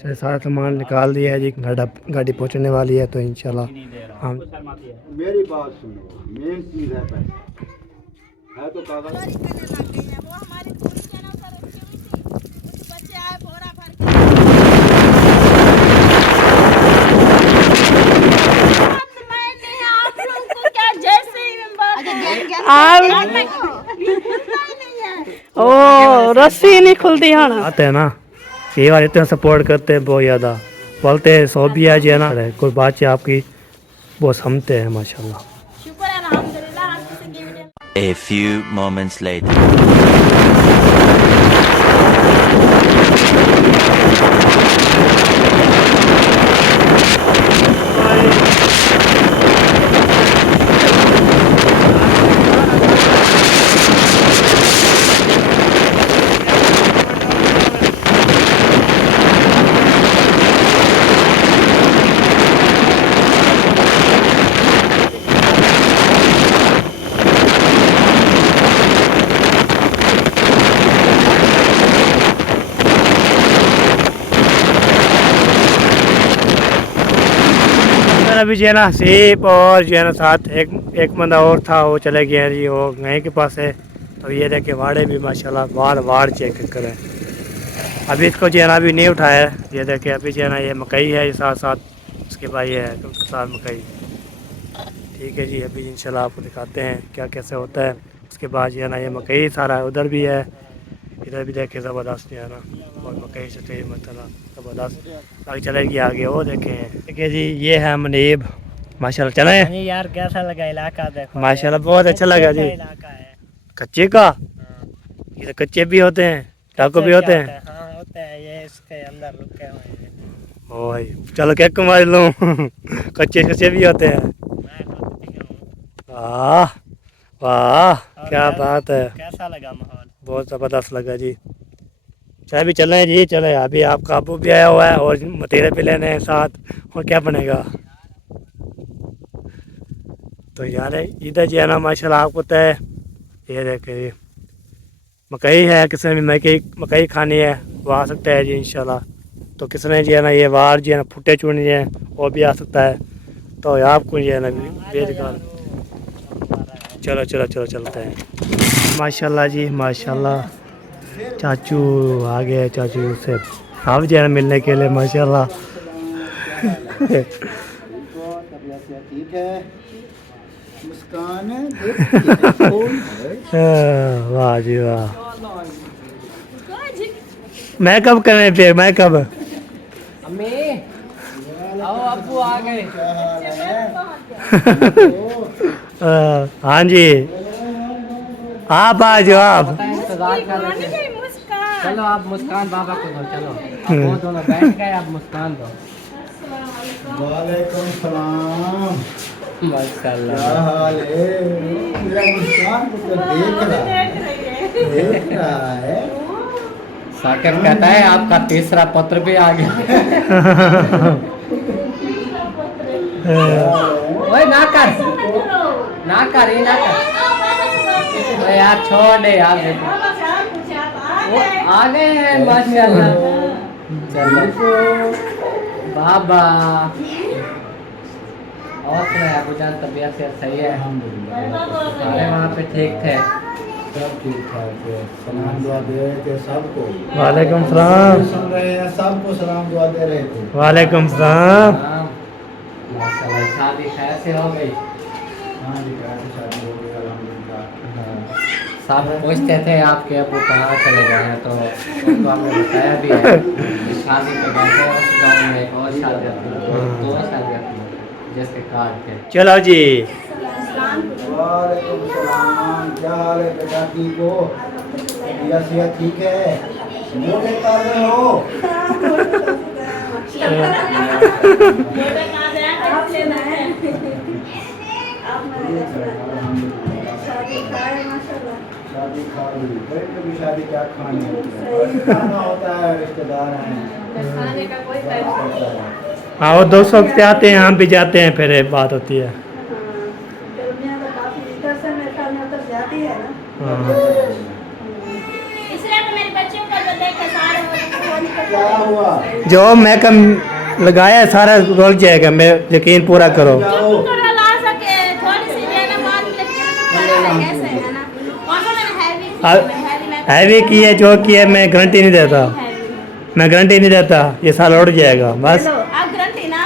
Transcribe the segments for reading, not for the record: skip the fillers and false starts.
चलिए सारा सामान निकाल दिया है जी, गाड़ी पहुंचने वाली है, तो इंशाल्लाह हम मेरी बात सुनो, मेन चीज है पैसा है तो कागज ओ रस्सी नहीं खुलती है ना। आते हैं ना, ये बार इतना सपोर्ट करते हैं बहुत ज़्यादा, बोलते हैं सोबिया जी है ना, कोई बात है आपकी वो समझते हैं माशाल्लाह। A few moments later. अभी जो है ना सेब और जो है ना साथ एक बंदा और था, वो चले गया जी, वो गए के पास है। तो ये देखे वाड़े भी माशाल्लाह वाड़ चेक करें। अभी इसको जो है ना अभी नहीं उठाया है, ये देखे अभी जो है ना ये मकई है, साथ साथ उसके बाद ये है साथ मकई। ठीक है जी, अभी इंशाल्लाह आपको दिखाते हैं क्या कैसे होता है। उसके बाद जो है ना ये मकई सारा उधर भी है, इधर भी देखे ज़बरदस्त जो है ना, और मकई से तो मतलब ज़बरदस्त आगे चलेगी आगे। वो देखें देखिए जी, ये है मनीब माशाल्लाह। चले यार कैसा लगा इलाका, देखो माशाल्लाह बहुत अच्छा लगा जी। इलाका है। कच्चे का ये तो कच्चे भी होते हैं, डाकू भी होते हैं। हाँ होते हैं, ये इसके अंदर रुके हुए हैं। ओ भाई चलो केक को मार लूँ कच्चे कच्चे भी होते हैं। वाह वाह क्या बात है, कैसा लगा माहौल? बहुत ज़बरदस्त लगा जी। चाहे भी चलें जी, चले अभी आपका अबू भी आया हुआ है और मतेरे भी लेने हैं साथ, और क्या बनेगा। तो यार इधर जो है ना माशाल्लाह आपको तो है, ये देखिए मकई है, किसी ने भी मकई खानी है वो आ सकता है जी इंशाल्लाह। तो किसी ने जो है ना ये वार जो है ना फुटे चुने हैं वो भी आ सकता है। तो आपको जो है ना बेदगार चलो चलो चलो चलते हैं। माशाल्लाह जी माशाल्लाह, चाचू आ गए, चाचू से आप जो है ना मिलने के लिए माशाल्लाह। ठीक है, मुस्कान वाह जी वाह। मैं कब करें फिर, मैं कब अम्मी आओ, अब्बू आ गए। हाँ जी आप आ जाओ आप। इंतजार कर रहे थे। चलो आप मुस्कान बाबा को दो, चलो अब वो दोनों बैठ गए, आप मुस्कान दो। वालेकुम सलाम, माशाल्लाह क्या हाल है? मेरा मुस्कान को तो देख रहा है। साकिब कहता है आपका तीसरा पत्र भी आ गया। ओए ना कर ये ना कर। ओए यार छोड़ दे यार, वो आ गए हैं माशाल्लाह। चलो बाबा और सुनाए अबू जान, तबीयत से सही है? सारे वहाँ पे ठीक थे? सब ठीक ठाक है, सलाम दुआ दे रहे थे सबको। वालेकुम सलाम। सुन रहे हैं सबको सलाम दुआ दे रहे थे। वालेकुम सलाम। माशाल्लाह शादी खैर से हो गई? हाँ जी, शादी हो गई अल्हम्दुलिल्लाह। सब पूछते थे आपके अबू कहाँ चले गए हैं, तो उनको हमने बताया भी है कि शादी पे गए थे उस गाँव में, एक और शादी दो शादियाँ जिसके कार्ड थे। चलो जी वालेकुम सलाम, क्या हाल है बेटा, ठीक हो? तबीयत ठीक है? मोटे कर रहे हो? शादी खा ली, कभी शादी क्या खानी होती है, खाना होता है, रिश्तेदार हैं। हाँ वो दोस्तों से आते हैं, हम भी जाते हैं, फिर बात होती है। क्या हुआ? जो मैकअप लगाया सारा रुक जाएगा, मैं यकीन पूरा करो। थोड़ा ला सके थोड़ी सी जो है ना बात लेकिन ऐसे है ना वहाँ मैंने हैवी हैवी की है जो की है, मैं गारंटी नहीं देता, मैं गारंटी नहीं देता, ये साल उड़ जाएगा बस। आप गारंटी ना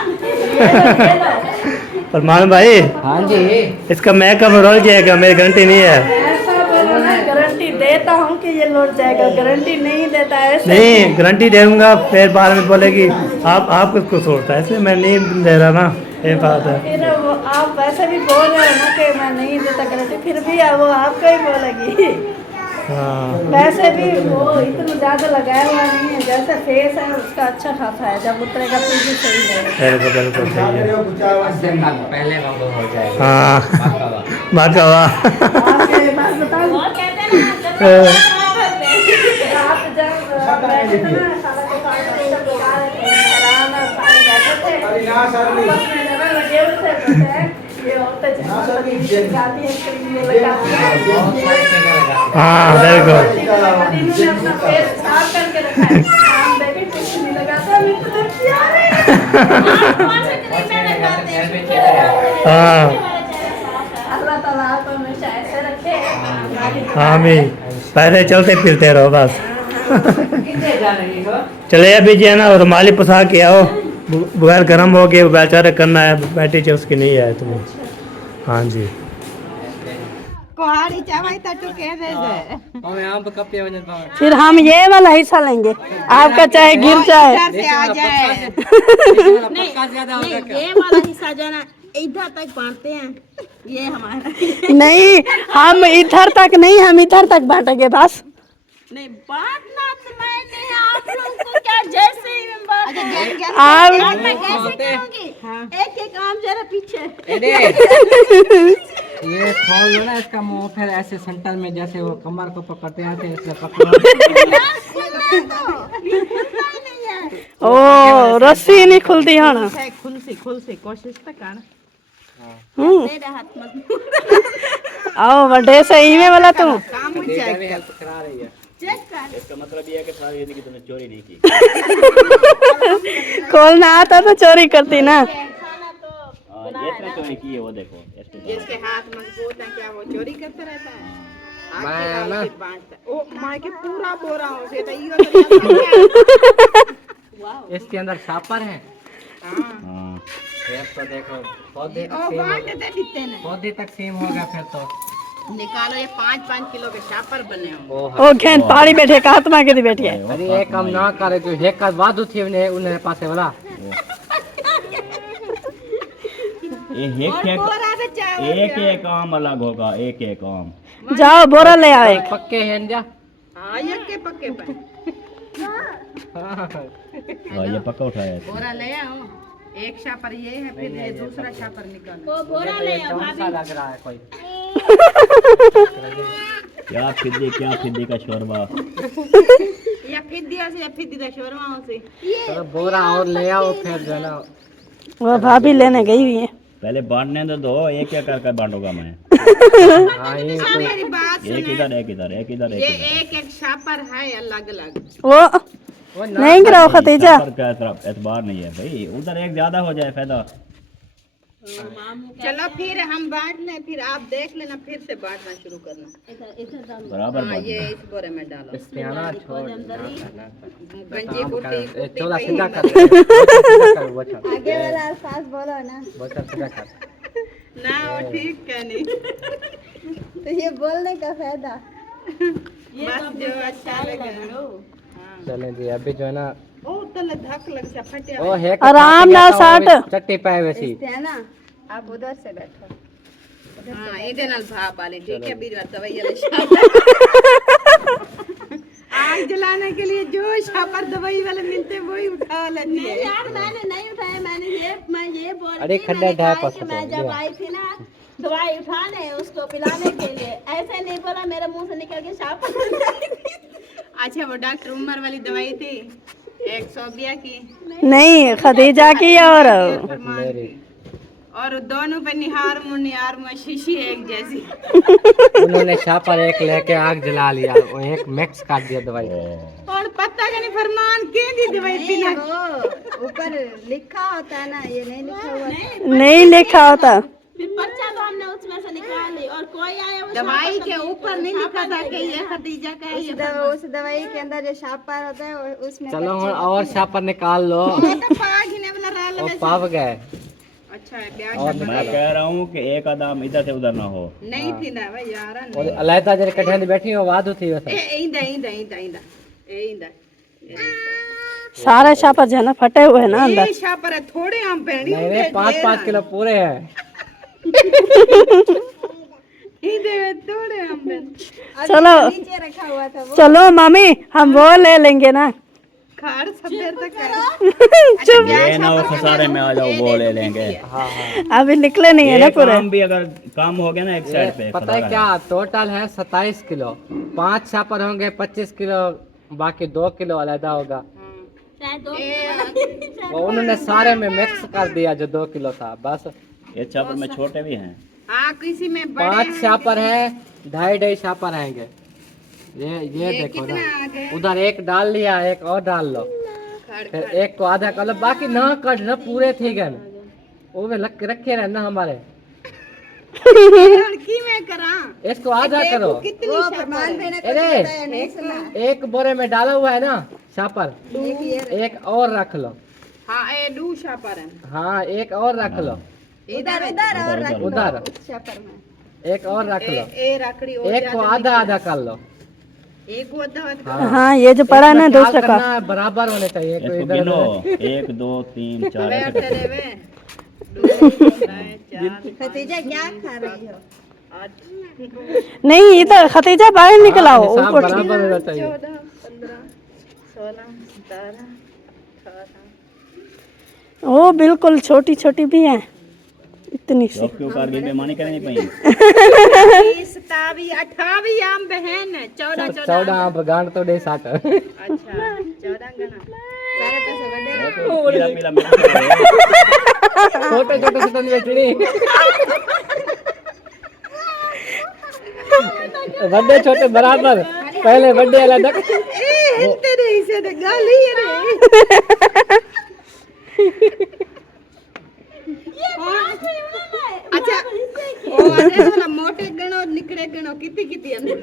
फरमान भाई हाँ जी, इसका मैकअप रुक जाएगा, मेरी गारंटी नहीं है। ऐसा बोलो ना, गारंटी देता हूँ कि ये लौट जाएगा, गारंटी नहीं देता है ऐसे। नहीं गारंटी दूंगा, फिर बाद में बोलेगी आप किसको सोचता है, इसलिए मैं नहीं दे रहा ना, ये बात है। फिर वो आप वैसे भी बोल रहे हो ना कि मैं नहीं देता गारंटी, फिर भी वो आपको ही बोलेगी। हाँ वैसे भी वो इतना ज़्यादा लगाया हुआ नहीं है, जैसे फेस है उसका अच्छा खासा है, जब उतरेगा फिर भी सही रहेगा। बिल्कुल सही है। पहले वो हो जाएगा। हाँ बाका बाका वाह। आपके पास बताओ, वो कहते हैं ना आप जब बैठे थे ना सारा के सारे सब बता रहे थे, आराम से सारे बैठे थे, ना सर नहीं। बस में लगा लगे हुए थे, कहते हैं, ये औरतें लगाती है क्रीम, ये लगाती है। हाँ बिल्कुल। इन्होंने अपना फेस साफ करके रखा है, हम देखे कुछ नहीं लगाता, मैं तो देखती आ रही है। कौन से क्रीम में लगाते हैं हाँ अल्लाह ताला आपको हमेशा ऐसे रखे। हाँ भी पहले चलते फिरते रहो बस। कितने जा रही हो? चले अभी जी है ना, रुमाली पसा के आओ, बगैर गर्म हो गए बेचारे करना है, बैठी जो उसकी नहीं है तुम्हें। हाँ जी कोहाड़ी चावल तो कह दे हमें आम कपे वजन पावे। फिर हम ये वाला हिस्सा लेंगे, आपका चाहे गिर जाए। से आ जाए पक्का ज्यादा होगा क्या? ये वाला हिस्सा जो है ना इधर तक बांटते हैं, ये हमारा नहीं, हम इधर तक नहीं, हम इधर तक बांटेंगे बस। नहीं बांटना तो मैं नहीं, आप लोग को क्या जैसे ही मैं बांट आप मैं कैसे करूंगी एक एक आम जरा पीछे ये खोल लो ना इसका मुंह, फिर ऐसे सेंटर में जैसे वो कमर को पकड़ते आते हैं, इसलिए पकड़ो। ओ रस्सी नहीं खुलती है ना। खुल से कोशिश तो कर हम्म, मेरे हाथ मत आओ बर्थडे से ईमे वाला तू काम मुझे तेजा भी हेल्प करा रही है। चेक कर इसका मतलब ये है कि सारी जिंदगी तुमने चोरी नहीं की। खोलना आता तो चोरी करती ना। खाना तो हाँ, ये इसने चोरी की है, वो देखो इसको देखो। जिसके हाथ मजबूत है क्या वो चोरी करता रहता है? मैं ना बांटता है। ओ माय के पूरा बोरा हो से तो यो तो इसके अंदर शापर है। हाँ फिर तो देखो पौधे तक ओ सेम बांट दे दिते ने पौधे तक सेम होगा फिर तो। निकालो, ये 5-5 किलो के शापर बने हो। ओह ओ घेन पहाड़ी बैठे का हाथ मांगे बैठी है। अरे ये काम ना करे जो हे का वादू थी उन्हें पासे वाला। ये एक एक आम अलग होगा, एक एक आम। जाओ बोरा ले आओ एक। पक्के हैं जा। हाँ ये के पक्के पे हाँ, ये पक्का उठाया है। बोरा ले आओ, एक शापर ये है, फिर ये दूसरा शापर निकालो। वो बोरा ले आओ सा लग रहा है कोई। क्या फिद्दी का शोरबा। या फिदिया से या फिदी दा शोरमा से चलो बोरा और ले आओ फिर जो ना। वो भाभी लेने गई हुई है। पहले बांटने तो दो, एक एक कर बांटूंगा मैं। हाँ ये तो मेरी बात एक इधर एक इधर एक इधर ये एक इधर। एक एक शापर है अलग अलग। वो नहीं गिराओ खतीजा। पर क्या एतबार नहीं है भाई, उधर एक ज्यादा हो जाए फायदा। चलो फिर हम बांट लें, फिर आप देख लेना, फिर से बांटना शुरू करना। बराबर हाँ ये बांटना। इस बोरे में डालो। इस्तेमाल छोड़ गंजी कुर्ती चोला सीधा कर सीधा कर वो चल आगे वाला अल्फाज बोलो ना। वो चल सीधा कर। ना वो ठीक है नहीं तो ये बोलने का फायदा बस जो अच्छा लगे। चले जी अभी जो है ना ओ तले धक लग से फटे ओ है आराम ना साट। चट्टी पाए वैसी। है ना। आप उधर से बैठो। हाँ इधर नाल भाप वाली ठीक है, बीरवा दवाई वाले शापर आग जलाने के लिए जो शापर दवाई वाले मिलते वही उठा लेती है। यार मैंने नहीं उठाया, मैं ये बोल अरे रही खड्डा मैंने ढाया कहा कि पसंद मैं है, जब ये। आई थी ना दवाई उठाने उसको पिलाने के लिए, ऐसे नहीं बोला मेरे मुंह से निकल के शापर। अच्छा वो डॉक्टर उमर वाली दवाई थी 100 की नहीं खदीजा की और मेरी और दोनों पे निहार मुनिहार में शीशी एक जैसी। उन्होंने शापर एक लेके आग जला लिया, वो एक मिक्स कर दिया दवाई को। और पता का नहीं फरमान के दी दवाई पीना। वो ऊपर लिखा होता है ना, ये नहीं लिखा हुआ। नहीं लिखा होता। पर्चा तो हमने उसमें से निकाली और कोई आया दवाई के ऊपर नहीं लिखा था कि ये खदीजा का है, ये उस दवाई के अंदर जो शापर होता है उसमें चलो और शापर निकाल लो। तो पाग ही ने बोला राल वो वैसे। पाप गए। अच्छा है ब्याह और मैं कह रहा हूँ कि एक आदम इधर से उधर ना हो। नहीं थी ना भाई यार और अलहदा जरे कठिया दी बैठी हो वाद थी वैसे। ए इंदा इंदा इंदा इंदा ए इंदा सारे शापर जो है ना फटे हुए हैं ना अंदर। ये शापर है, थोड़े आम पेड़ी नहीं रे 5-5 किलो पूरे हैं। इंदे में थोड़े आम पेड़ी। चलो नीचे रखा हुआ था वो। चलो मम्मी हम वो ले लेंगे ना। खाड़ सब देर तक कर। ये ना वो खसारे में आ जाओ, वो ले लेंगे। अभी निकले नहीं है ना एक पूरे। आम भी अगर काम हो गया ना एक साइड पे पता है क्या टोटल है 27 किलो। 5 शापर होंगे 25 किलो, बाकी 2 किलो अलहदा होगा। वो उन्होंने सारे में मिक्स कर दिया जो 2 किलो था बस। ये चापर में छोटे भी हैं। हाँ किसी में बड़े 5 शापर है, 2.5 शापर आएंगे। ये देखो कितना ना, आ गए? उधर एक डाल लिया, एक और डाल लो, फिर एक को आधा कर लो, बाकी ना कट ना पूरे थे गए वो में रखे रहना हमारे। लड़की में करा इसको आधा करो। कितनी शापर है? अरे एक बोरे में डाला हुआ है ना शापर, एक और रख लो। हाँ ए दू शापर है। हाँ एक और रख लो, इधर उधर और रख उधर शापर में एक और रख लो, ए रखड़ी और एक को आधा आधा कर लो। एक वो दवा हाँ ये जो पड़ा है ना इसमें दूसरे ख्याल का। करना बराबर होने चाहिए, कोई इसको इधर गिनो उधर। 1 2 3 4 बैठ ऐसे रे वे 2 4 खतीजा क्या खा रही हो? 8 नहीं इधर खतीजा बाहर निकला हो हिसाब ऊपर। बराबर होना चाहिए। 14 15 16 17 18 ओ बिल्कुल छोटी छोटी भी है इतनी सी। के ऊपर भी बेईमानी करनी पड़ी। 20 27 28 आम बहन 14 14 आप गांड तो दे साथ। अच्छा 14 गना सारे पैसे बड़े पीला पीला मिर्च है। छोटे छोटे सुतन बेचड़ी बड़े छोटे बराबर, पहले बड़े अलग। तेरे इसे तो गाली है रे। अच्छा ओ अरे थोड़ा मोटे गणो निकले गणो कितनी कितनी अंदर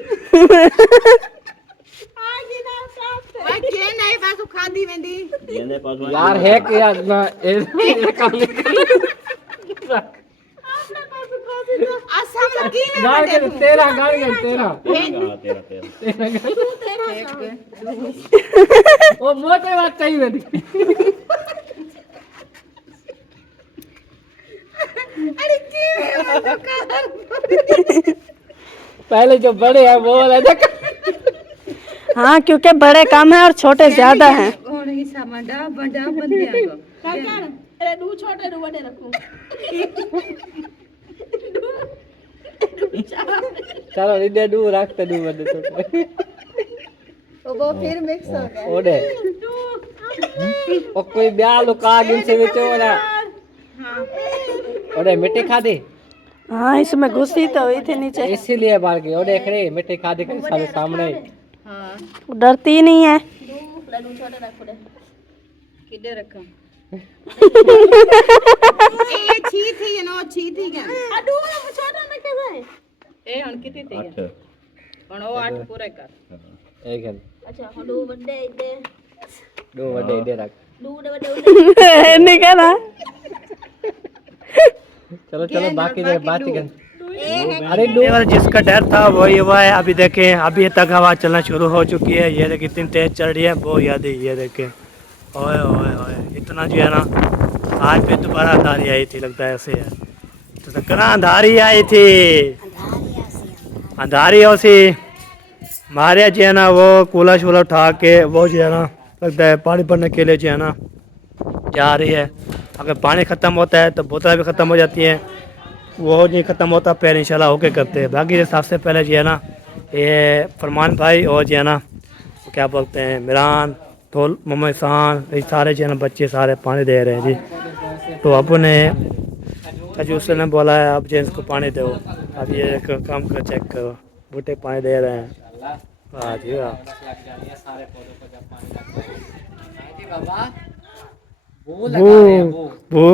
आगे ना साथ भाई के नहीं बासु खादी वेंदी ये पास यार है कि यार ना आपने बासु खादी तो असम लगी में गाड़ के तेरा गाड़ के तेरा वो मोटे बात चाहिए थी। अरे की पहले जो बड़े हैं वो अलग। हाँ क्योंकि बड़े कम है और छोटे ज्यादा हैं। और हिस्सा बड़ा बड़ा बंदे आगो अरे दू छोटे दू बड़े रखूं। चलो इधर दू रखते दू बड़े छोटे वो फिर मिक्स हो गया। ओडे ओ कोई ब्याह लुका गिन से बेचो ना। ओडे मिट्टी खादी हाँ इसमें घुसी तो हुई थी नीचे। इसीलिए बाहर गई। ओडे खड़े मिट्टी खादी के सारे सामने ही। वो डरती नहीं है। दू छोटे रखो दे। किधर रखा ए छी थी नो छी थी क्या अडू छोटा न के जाए। ए हन कितनी थी अच्छा हन ओ 8 पूरे कर एक है अच्छा दू बड़े दे दो बड़े इधर रख। दू बड़े निकला। चलो चलो बाकी दे बात कर। अरे दो केवल जिसका डर था वही हुआ है। अभी देखें अभी तक हवा चलना शुरू हो चुकी है। ये देखिए इतनी तेज चल रही है वो याद है। ये देखें ओए ओए ओए इतना जो है ना आज पे दोबारा अंधारी आई थी लगता है ऐसे है। तो सकरा अंधारी आई थी अंधारी ऐसी मारे जो है ना वो कूला शूला उठा के वो जो है ना लगता है पानी भरने के लिए जो है ना जा रही है। अगर पानी ख़त्म होता है तो बोतल भी ख़त्म हो जाती है। वो नहीं ख़त्म होता फिर इंशाल्लाह होके करते हैं। बाकी जो सबसे पहले जो है ना ये फरमान भाई और जो है ना क्या बोलते हैं मिरान तो मोहम्मद शान ये सारे जो है ना बच्चे सारे पानी दे रहे हैं जी। तो अब ने चाचू उसने बोला है अब जेंट्स को पानी दो। अब ये काम कर चेक करो, बूटे पानी दे रहे हैं। वाह जी वाह। लग जानी है सारे पौधों को जब पानी लग जाए। हाँ जी बाबा, वो वो लगा रहे हैं वो। वो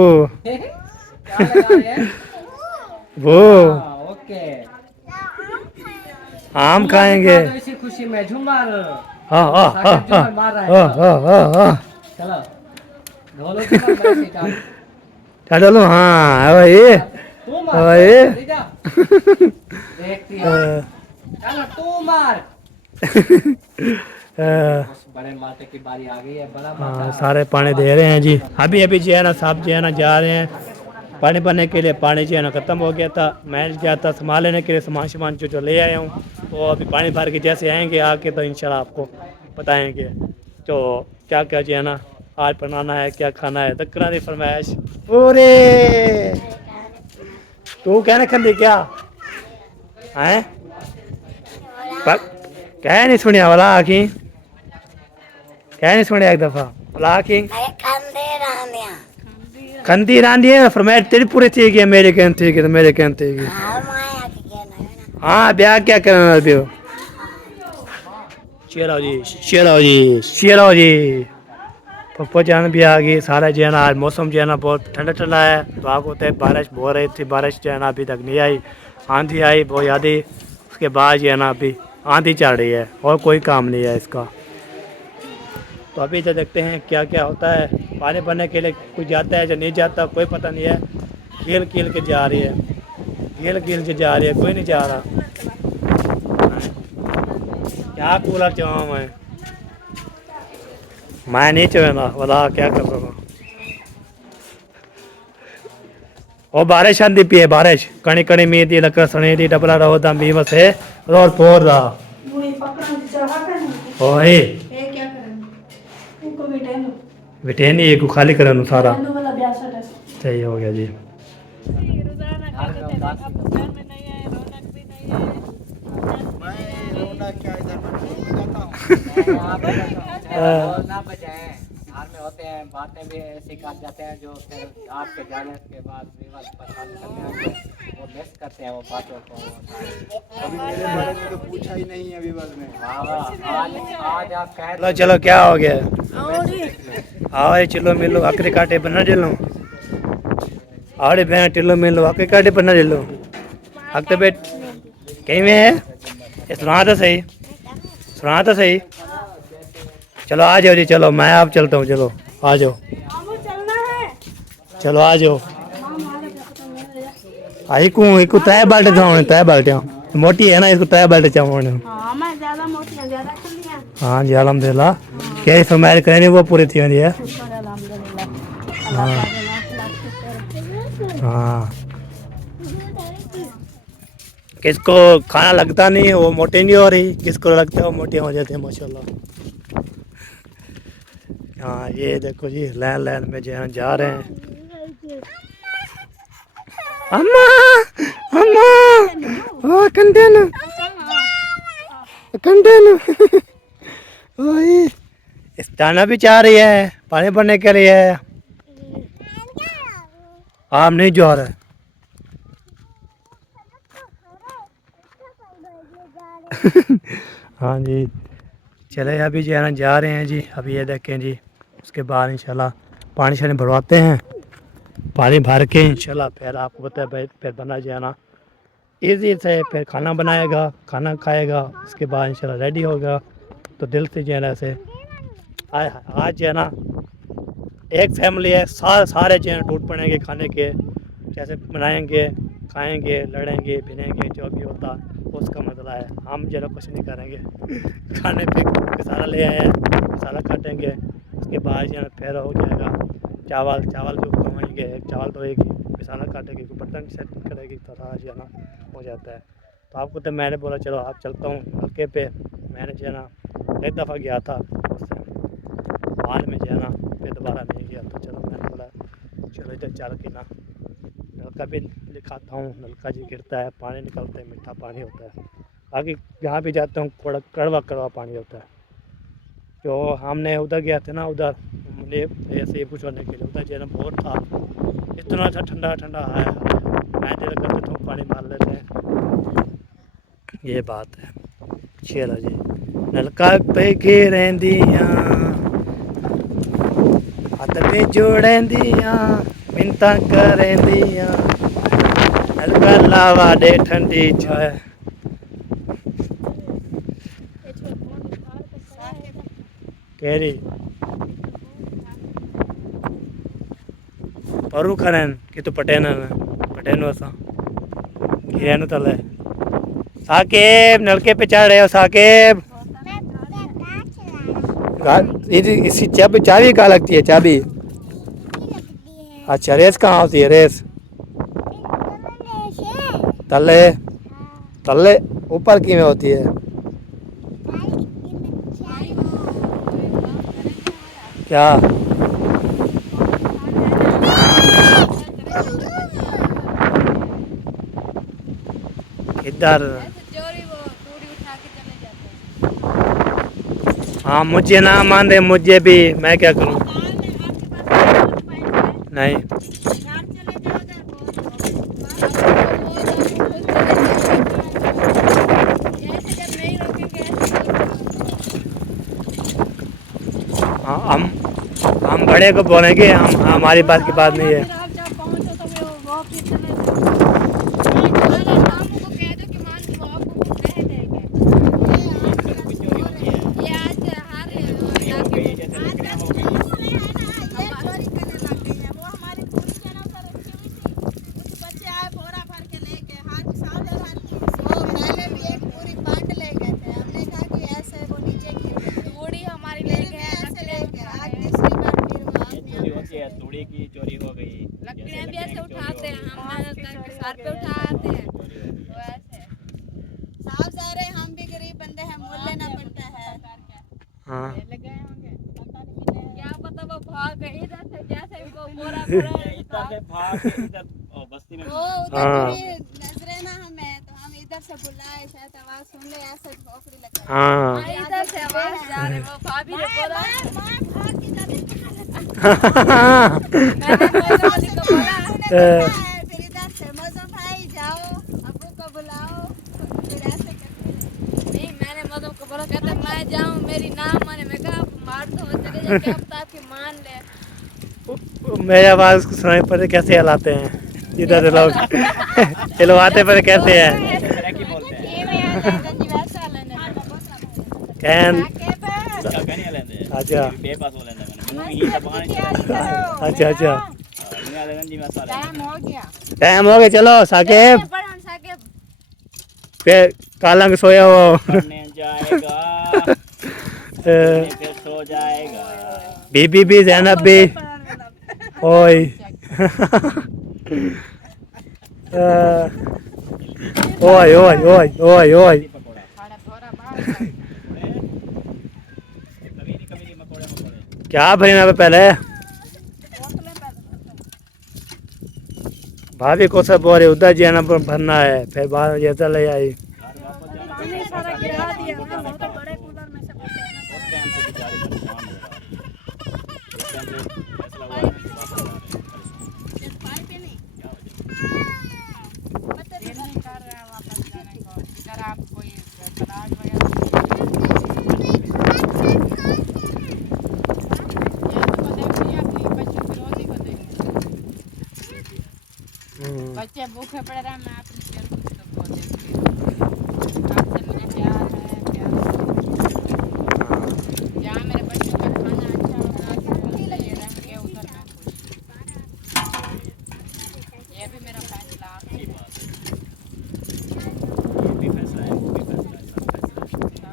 क्या लगा रहे हैं? वो हाँ, ओके। आम खाएंगे। तो इसी खुशी में झूमर। हाँ हाँ हाँ साकिब झूमर मार रहा है। हाँ। चलो ढोलो की मार मेरे सीटा। चलो हाँ वही तू मार। वही। सीधा। देखती है। चलो तू मार। उस बड़े माटे की बारी आ गई है। बड़ा माटा। सारे पानी दे रहे हैं जी। अभी अभी जो है ना साहब जो है ना जा रहे हैं पानी भरने के लिए। पानी जो है ना ख़त्म हो गया था। मैं गया था सामान लेने के लिए, सामान जो ले आया हूँ। तो अभी पानी भर के जैसे आएंगे आके तो इंशाल्लाह आपको बताएंगे तो क्या क्या जो है ना आज बनाना है, क्या खाना है। तकरा दी फरमाइश पूरे तू कहने खंदी क्या हैं कह नहीं सुनिया वाला आखी, कह नहीं सुनिया एक दफ़ा वाला आखी खंदी रांधी है। फरमाइश तेरी पूरी थी गई, मेरे कहन थी गई तो मेरे कहन थी गई। हाँ ब्याह क्या करना अभी। चलो जी चलो जी चलो जी। पप्पो जान भी आ गई। सारा जो है ना आज मौसम जो है ना बहुत ठंडा ठंडा है। तो आपको होता है बारिश हो रही थी, बारिश जो है ना अभी तक नहीं आई। आंधी आई बहुत ज़्यादा, उसके बाद जो है ना अभी आंधी चल रही है और कोई काम नहीं है इसका। तो अभी तो देखते हैं क्या क्या होता है। पानी भरने के लिए कोई जाता है जो नहीं जाता कोई पता नहीं है। कील कील के जा रही है, कील कील के जा रही है, कोई नहीं जा रहा। क्या कूलर चलाऊँ मैं नहीं चलाना वाला क्या कर रहा हूँ। और बारिश आंदी पी है, बारिश कणी कणी मी दी लकर सणी दी डबला रहो दा मी मसे रोड पोर दा ओए ये क्या करेंगे इनको बिटेनो बेटे नहीं को खाली करन सारा बिटेनो वाला ब्याह सटा सही हो गया जी। रोना क्या इधर मैं बताता हूँ। ना बजाएं। हाल में होते हैं बातें भी ऐसी काट जाते हैं जो फिर आपके जाने के बाद विवाद परेशान करते हैं। वो मिस करते हैं वो बातों को। अभी मेरे बारे में तो पूछा ही नहीं है अभी बस में। आज आप कह चलो चलो क्या हो गया। आओ चिल्लो मिलो आखिरी काटे बना डिलो आड़े बहन टिल्लो मिलो आखिरी काटे बना डिलो अगते बेट कहीं में है ये सुना तो सही, सुना तो सही। चलो आ जाओ जी, चलो मैं आप चलता हूँ। चलो आ जाओ, चलो आ जाओ। आई को तय बाल्टे चावने तय बाल्टे मोटी है ना इसको तय बाल्टे चावने। हाँ जी अलहमदिल्ला क्या फरमाइश करें वो पूरी थी है। हाँ किसको खाना लगता नहीं है वो मोटी नहीं हो रही, किसको लगता है वो मोटी हो जाती है माशाल्लाह। हाँ ये देखो जी लाइन लाइन में जो है जा रहे हैं। अम्मा अम्मा ओ कंटेन कंटेन ओए इस दाना भी चाह रही है पानी भरने के लिए। आम नहीं जा रहा है। हाँ जी चले अभी जो है ना जा रहे हैं जी। अभी ये देखें जी उसके बाद इंशाल्लाह पानी शानी भरवाते हैं। पानी भर के इंशाल्लाह फिर आपको पता है भाई फिर बना जो है ना ईजी से फिर खाना बनाएगा, खाना खाएगा, उसके बाद इंशाल्लाह रेडी होगा। तो दिल से जो है ना ऐसे आज जो है ना एक फैमिली है सारे जो है टूट पड़ेंगे खाने के, जैसे बनाएंगे खाएंगे लड़ेंगे भिड़ेंगे जो भी होता उसका मसला है। हम जो है कुछ नहीं करेंगे खाने पे मसाला ले आए हैं मसाला काटेंगे, उसके बाद जो है फिर हो जाएगा चावल जो कमाएंगे चावल धोएगी मसाला काटेगी बर्तन सेट करेगी तो सारा जो है ना हो जाता है। तो आपको तो मैंने बोला चलो आप चलता हूँ हल्के पे। मैंने जो है ना एक दफ़ा गया था उससे बाद में जो है ना फिर दोबारा नहीं गया। तो चलो मैंने बोला चलो इधर चल के ना नलका भी दिखाता हूँ। नलका जी गिरता है पानी निकलता है मीठा पानी होता है। बाकी जहाँ भी जाता हूँ कड़वा पानी होता है। जो हमने उधर गया था ना उधर ने ऐसे कुछ होने के लिए उधर जो है ना बहुत था, इतना अच्छा ठंडा ठंडा आया। मैं दिल करते तो पानी मार लेते हैं, ये बात है। चलो जी, नलका पे घेरेंदियां हाथ पे जोड़ेंदियां मिन्नतां करेंदियां नलका लावा दे ठंडी चाय। केरी परू खरन कि तू पटेन असा घेन तले साकेब नलके पे चढ़ रहे हो साकेब। इसी चाबी कहाँ लगती है चाबी? अच्छा रेस कहाँ होती है रेस? तले तले ऊपर की में होती है क्या? इधर हाँ मुझे ना मान दे, मुझे भी मैं क्या करूँ? नहीं हाँ हम बड़े को बोलेंगे, हम हमारी बात की बात नहीं है। थोड़ी की चोरी हो गई, लकड़ियाँ भी ऐसे उठाते हैं, हम सर पे उठाते हैं वैसे। साफ सारे हम भी गरीब बंदे हैं, मोल लेना पड़ता है। हाँ लगे होंगे क्या पता वो भाग गए इधर से, जैसे वो बोरा इधर से भाग के इधर बस्ती में वो उधर थोड़ी नजरें ना हमें, तो हम इधर से बुलाए, शायद आवाज सुन ले, ऐसे खोपड़ी लगा। हाँ इधर से आवाज जा रही, वो भाभी ने बोला भाग की जाती फिर इधर से मौसम भाई जाओ अबू को बुलाओ, फिर ऐसे करते। नहीं मैंने मौसम को बोला, कहता मैं जाऊँ मेरी ना माने, मैं कहा मार दो चले जाए, क्या पता आपकी मान ले। मेरी आवाज़ सुनाई पड़े कैसे हलाते हैं इधर से लोग हिलवाते पर कैसे हैं कैन। अच्छा अच्छा अच्छा टाइम हो गया, चलो साकेब फिर कालंग सोया हो जाएगा फिर सो जाएगा। बीबी भी जैनब भी ओए ओए ओए ओए ओए ओए क्या भरना पे पहले भाभी को सब बोल रहे उधर जाना भरना है, फिर बाहर जैसा ले आई। बच्चे भूखे पड़ रहे हैं, मैं अपनी आपसे मुझे प्यार है, प्यार जहाँ मेरे बच्चों का खाना अच्छा होगा ये रहेंगे उधर मैं खुश। ये भी मेरा फैसला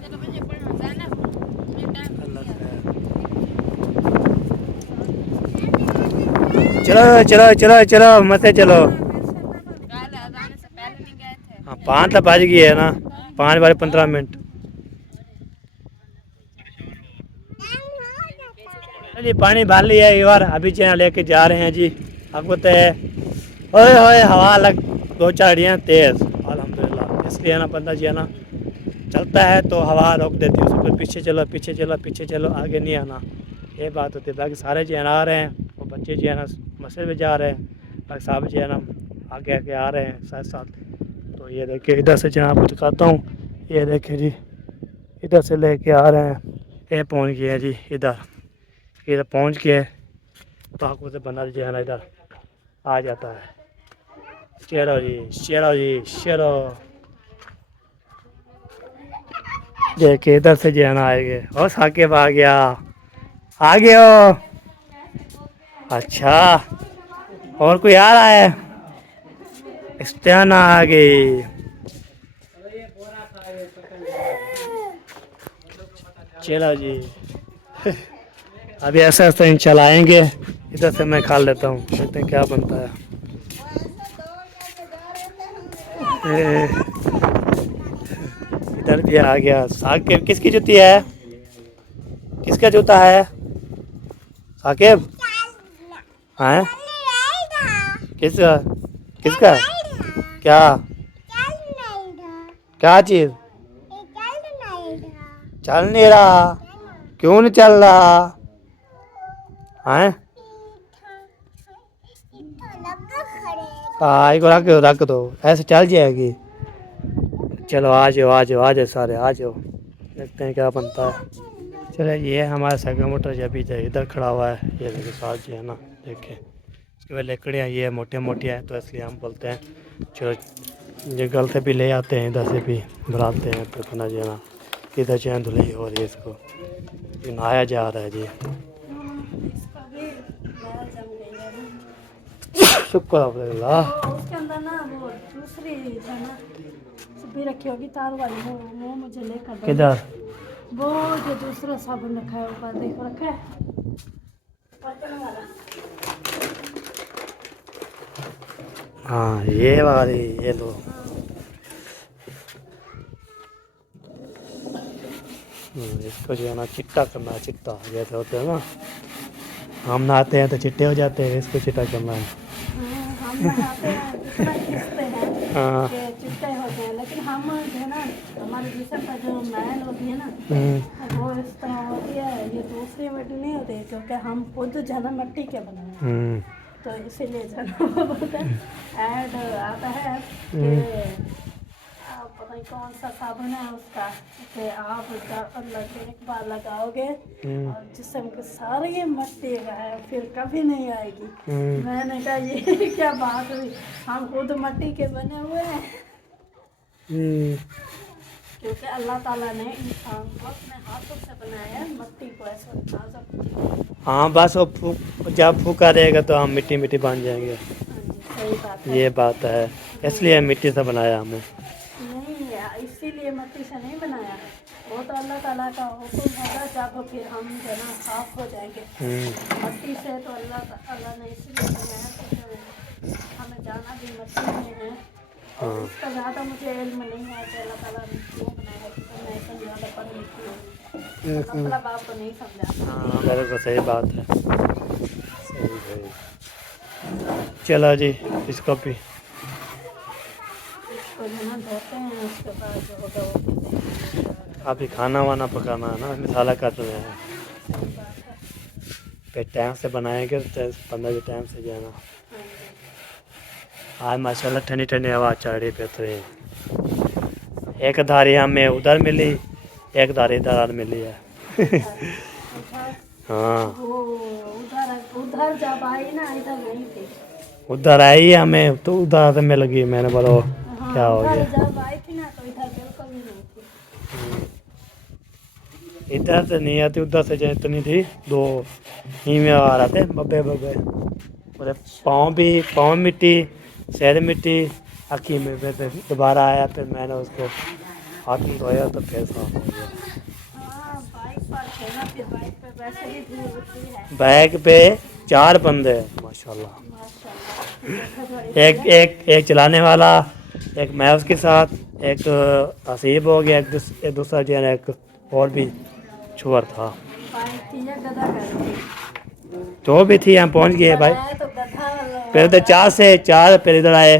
चलो मुझे पढ़ना जाना, मुझे टाइम चलो चलो चलो चलो मत चलो। हाँ 5 बज गई है ना, 5:15। चलिए पानी भर लिया एक बार, अभी चैना लेके जा रहे हैं जी। आपको तो ओए होए हवा लग 2-4 अड़ियाँ तेज़ अल्हम्दुलिल्लाह, इसलिए ना बंदा जी है ना चलता है तो हवा रोक देती है उसको, पीछे चलो पीछे चलो पीछे चलो, आगे नहीं आना। ये बात होती है। बाकी सारे जो है ना आ रहे हैं, वो बच्चे जो है ना मस्जिद में जा रहे हैं, बाकी साहब जो है ना आगे आगे आ रहे हैं साथ साथ। तो ये देखिए इधर से जो है आपको दिखाता हूँ, ये देखिए जी इधर से लेके आ रहे हैं, ये पहुँच गए हैं जी इधर पहुँच गए तो आपको से बना जो है ना इधर आ जाता है। चलो जी चलो देखिए इधर से जो है ना आएंगे। और साकिब आ गए हो, अच्छा और कोई आ रहा है? स्टेना आ गई। चलो जी अभी ऐसा ऐसा इन चलाएंगे। इधर से मैं खा लेता हूँ, देखते हैं क्या बनता है। इधर भी आ गया साकिब। किसकी जूती है? किसका जूता है साकिब? हाँ किसका किसका क्या क्या चीज? चल नहीं रहा? क्यों नहीं चल रहा? हैं इसको रख दो, ऐसे चल जाएगी। चलो आ जाओ सारे आ जाओ, देखते हैं क्या बनता है। चलो ये हमारा साइकिल मोटर जब भी इधर खड़ा हुआ है, ये देखिए साथ जो है ना देखें इसके बाद लकड़ियाँ ये मोटी मोटी हैं तो इसलिए हम बोलते हैं। चलो ये गल से भी ले आते हैं, इधर से भी भराते हैं, फिर खाना जो है ना इधर जो है धुलाई हो रही है, इसको नहाया जा रहा है जी। शुक्र अल्लाह। उसके अंदर ना वो दूसरी है ना भी रखी होगी तार वाली, वो मुझे लेकर दो। किधर? वो जो दूसरा साबुन रखा है ऊपर देखो, रखा है बर्तन वाला। हाँ ये वाली, ये लो। इसको जो है ना चिट्टा करना है, चिट्टा जैसे होते हैं ना, हम नहाते हैं तो चिट्टे हो जाते हैं, इसको चिट्टा करना है। हम नहाते हैं जितना खींचते हैं हाँ कि चिट्टे होते हैं, लेकिन हम जो है ना हमारे जिस्म पर जो मैल होती है ना वो इस तरह होती है। ये दूसरी मिट्टी नहीं होती, क्योंकि हम खुद जो है ना मिट्टी के बने हैं, तो इसीलिए जो है ना वो बोलते हैं ऐड आता है कि पता नहीं कौन सा साबुन है उसका, कि आप एक बार लगाओगे और जिसम के सारे ये मट्टी है फिर कभी नहीं आएगी। मैंने कहा ये क्या बात हुई, हम खुद मट्टी के बने हुए हैं। क्योंकि अल्लाह ताला ने इंसान को अपने हाथों से बनाया है, मट्टी को ऐसे नाजुक। हाँ बस वो जब फूका रहेगा तो हम मिट्टी मिट्टी बन जाएंगे। सही बात है। ये बात है, इसलिए मिट्टी से बनाया हमें। इसीलिए मिट्टी से नहीं बनाया, वो तो अल्लाह ताला का हुक्म होगा, जब फिर हम जो है ना साफ हो जाएंगे। मिट्टी से तो अल्लाह ने इसलिए बनाया तो हमें जाना भी मिट्टी में है। और इसका ज़्यादा मुझे इल्म नहीं है कि अल्लाह ताला ने क्यों बनाया, मैं ऐसा ज़्यादा पढ़ लिखी हूँ, मतलब आपको नहीं समझा। हाँ बिल्कुल सही बात है, सही। चलो जी इसको भी धोते हैं, उसके बाद जो होगा वो अभी खाना वाना पकाना है ना, मसाला काट रहे हैं। फिर टाइम से बनाएंगे तो 15 टाइम से जाना। आज माशाल्लाह ठंडी ठंडी हवा चल रही बेहतरीन। एक धारी हमें उधर मिली, एक धारी इधर मिली है। हाँ उधर जब आई ना इधर नहीं थी, उधर आई हमें तो उधर मिल गई। मैंने बोला क्या हो गया, जब आई थी ना तो इधर बिल्कुल भी नहीं थी। इधर से नहीं आती, उधर से जितनी थी 2 ही में आ रहे थे बब्बे बोले पाँव मिट्टी, सैर मिट्टी, अखी में। फिर दोबारा आया, फिर मैंने उसको हाथ में धोया तो फिर साफ हो गया। बाइक पर थे ना, फिर बाइक पे वैसे भी धूल होती है। बाइक पे 4 बंदे माशाल्लाह, एक चलाने वाला, एक मैं उसके साथ, एक हसीब हो गया, एक दूसरा जो है एक और भी छुअर था। जो भी थी हम पहुंच गए भाई। फिर उधर 4 से 4 फिर इधर आए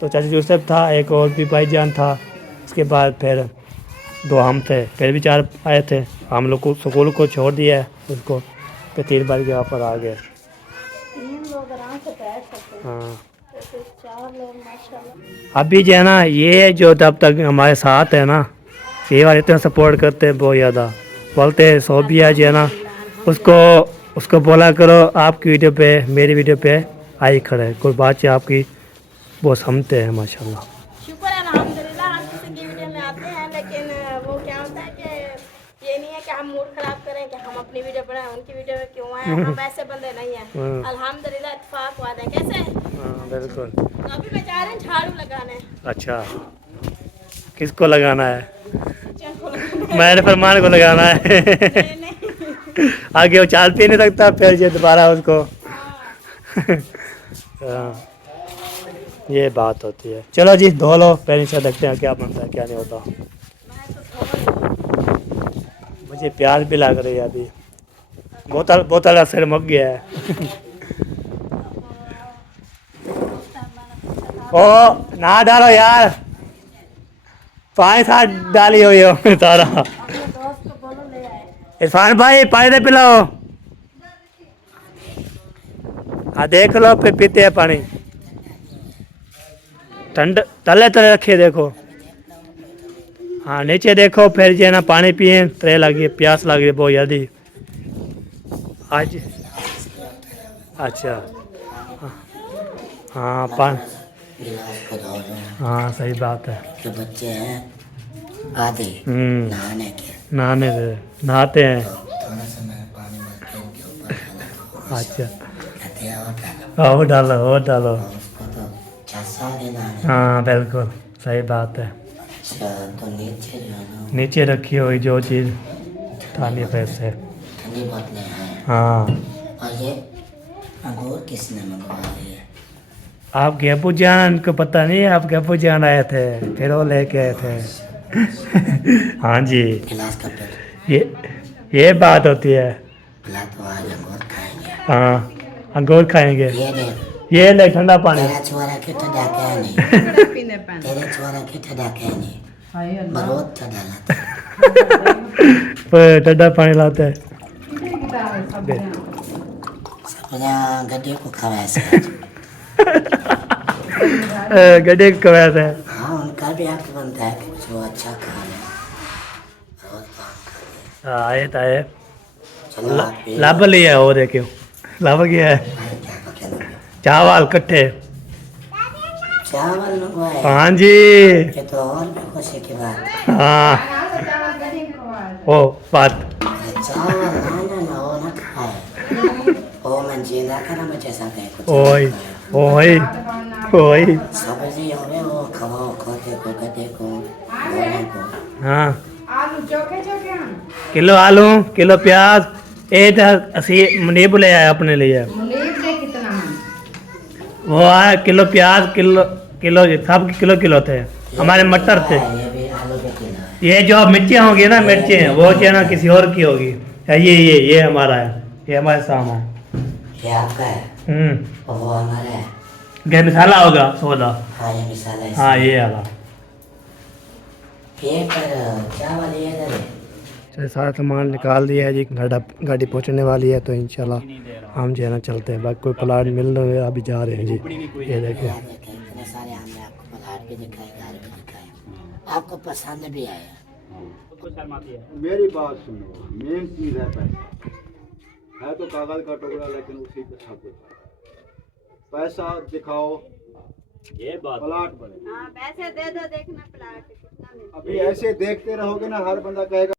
तो चाचा यूसुफ था, एक और भी भाईजान था। उसके बाद फिर 2 हम थे, फिर भी 4 आए थे। हम लोग को स्कूल को छोड़ दिया है उसको, फिर 3 बज के वापस आ गए। 3 लोग आराम से बैठ सकते हैं, हाँ तो फिर 4 लोग माशाल्लाह। अभी जो है ना, ये जो तब तक हमारे साथ है ना, ये वाले इतना सपोर्ट करते हैं बहुत ज़्यादा। बोलते हैं सोबिया जो है ना, उसको बोला करो आपकी वीडियो पे, मेरी वीडियो पे आई खड़े, कोई बात है आपकी वो समझते हैं माशाल्लाह। शुक्र है अल्हम्दुलिल्लाह, हम किसी की वीडियो में आते हैं, लेकिन वो क्या होता है कि ये नहीं है कि हम मूड खराब करें कि हम अपनी वीडियो बनाएं, उनकी वीडियो में क्यों आए। हम ऐसे बंदे नहीं हैं, अल्हम्दुलिल्लाह इत्तेफाक वाद है। कैसे? हाँ बिल्कुल। तो अभी मैं जा रही हूँ झाड़ू लगाने। अच्छा, किसको लगाना है? मैंने फरमान को लगाना है। नहीं आगे वो चाल पी नहीं सकता, फिर ये दोबारा उसको हाँ, ये बात होती है। चलो जी धो लो, पहले से देखते हैं क्या बनता है क्या नहीं होता। मुझे प्यास भी लग रही है अभी, बोतल सिर मुक गया है। ओ ना डालो यार, पानी साथ डाली हुई हो सारा। अपने दोस्त को बोलो ले आए। इरफान भाई पानी दे पिलाओ। हाँ देख लो, फिर पीते हैं पानी। ठंड तले तले रखे देखो। हाँ नीचे देखो, फिर जो है ना पानी पिए, त्रे लगी प्यास लगी बहुत ज़्यादा आज। अच्छा हाँ हाँ सही बात है। जो बच्चे हैं आधे नहाने के, नहाते हैं। थोड़ा सा मैं पानी में के ऊपर डाला, अच्छा कहते हैं और डालो, और डालो। उसको तो 4 साल देना है। हाँ बिल्कुल सही बात है। अच्छा तो नीचे जो है ना, नीचे रखी हुई जो चीज़ थाली पैसे। ठंडी बोतलें हैं। हाँ और ये अंगूर किसने मंगवा दिए? आपके अबू जान को पता नहीं है, आपके अबू जान आए थे, फिर वो लेके आए थे। हाँ जी, गिलास का पेट ये बात होती है। पिला तो आज अंगूर खाएंगे। हाँ अंगूर खाएंगे। ये देख, ये ले ठंडा पानी। तेरा छुआरा के ठंडा क्या नहीं, पीने पानी तेरे छुआरा के ठंडा क्या नहीं, बरोत था डाला था। ठंडा पानी लाते हैं। सपना गड्ढे को खवाया से। गड्ढे को वैसे। हाँ उनका भी हक बनता है कि कुछ वो अच्छा खा ले, रोज काम कर ले। आए ताए चलो आप भी लब लिया हो, देखियो लब गया है। क्या कहते हैं? चावल कट्ठे। चावल मंगवाए? हाँ जी। ये तो और भी खुशी की बात है। हाँ ओ बात। चावल ना वो ना खाए, वो मैं जिंदा करा मैं जैसा कहे कुछ ओए ओए ओए। सब्जी होवे वो खवाओ, खोते को गड्ढे को गोले को। हाँ आलू चोखे चोखे किलो आलू, किलो प्याज, एक असी मुनीब ले आया अपने लिए। मुनीब से कितना है? वो आया किलो प्याज, किलो सब किलो थे। हमारे मटर थे। ये भी आलू के किलो है। ये जो मिर्चें होंगी ना, मिर्चें वो जो है ना किसी और की होगी। ये हमारा है, ये हमारे सामने है। ये आपका है, वो हमारा है। ये मिसाला होगा सोदा। हाँ ये मिसाल है। हाँ ये वाला। ये पर चावल ये दे दे। चलिए सारा सामान निकाल दिया है जी, गाड़ी पहुंचने वाली है, तो इंशाल्लाह हम जो है ना चलते हैं। बाकी कोई प्लाट मिल रहे हैं, अभी जा रहे हैं जी। ये देखिए इतने सारे आम आपको प्लाट भी दिखाए, घर भी दिखाए, आपको पसंद भी आया। मेरी बात सुनो, मेन चीज है पैसा। है तो कागज का टुकड़ा, लेकिन उसी पे सब कुछ है। पैसा दिखाओ, ये बात प्लाट बने। हाँ पैसे दे दो, देखना प्लाट कितना मिलता है। अभी ऐसे देखते रहोगे ना, हर बंदा कहेगा